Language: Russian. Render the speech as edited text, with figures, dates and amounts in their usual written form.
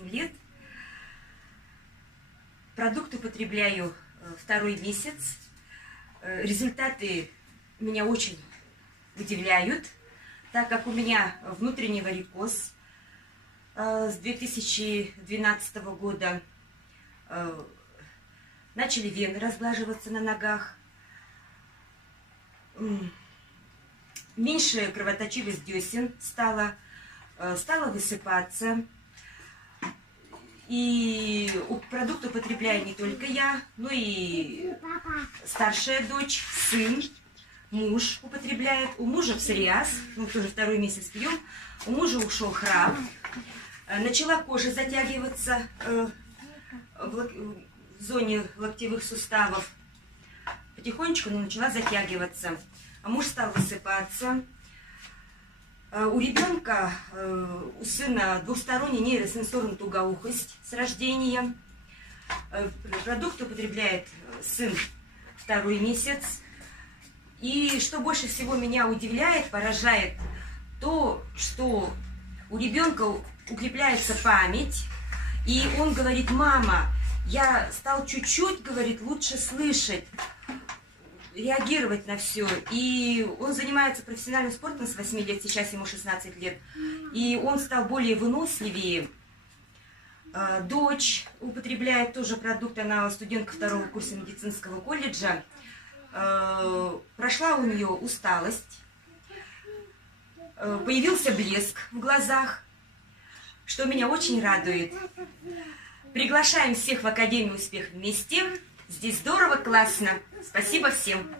8 лет. Продукт употребляю второй месяц. Результаты меня очень удивляют, так как у меня внутренний варикоз. С 2012 года начали вены разглаживаться на ногах. Меньше кровоточивость десен стала высыпаться. И продукт употребляю не только я, но и старшая дочь, сын, муж употребляет. У мужа псориаз, мы тоже второй месяц пьем. У мужа ушел храп. Начала кожа затягиваться в зоне локтевых суставов. Потихонечку, но начала затягиваться. А муж стал высыпаться. У ребенка, у сына двухсторонняя нейросенсорная тугоухость с рождения. Продукт употребляет сын второй месяц. И что больше всего меня удивляет, поражает, то, что у ребенка укрепляется память. И он говорит: мама, я стал чуть-чуть, говорит, лучше слышать, реагировать на все. И он занимается профессиональным спортом с 8 лет, сейчас ему 16 лет. И он стал более выносливее. Дочь употребляет тоже продукт, она студентка второго курса медицинского колледжа. Прошла у нее усталость, появился блеск в глазах, что меня очень радует. Приглашаем всех в Академию Успех вместе. Здесь здорово, классно. Спасибо всем.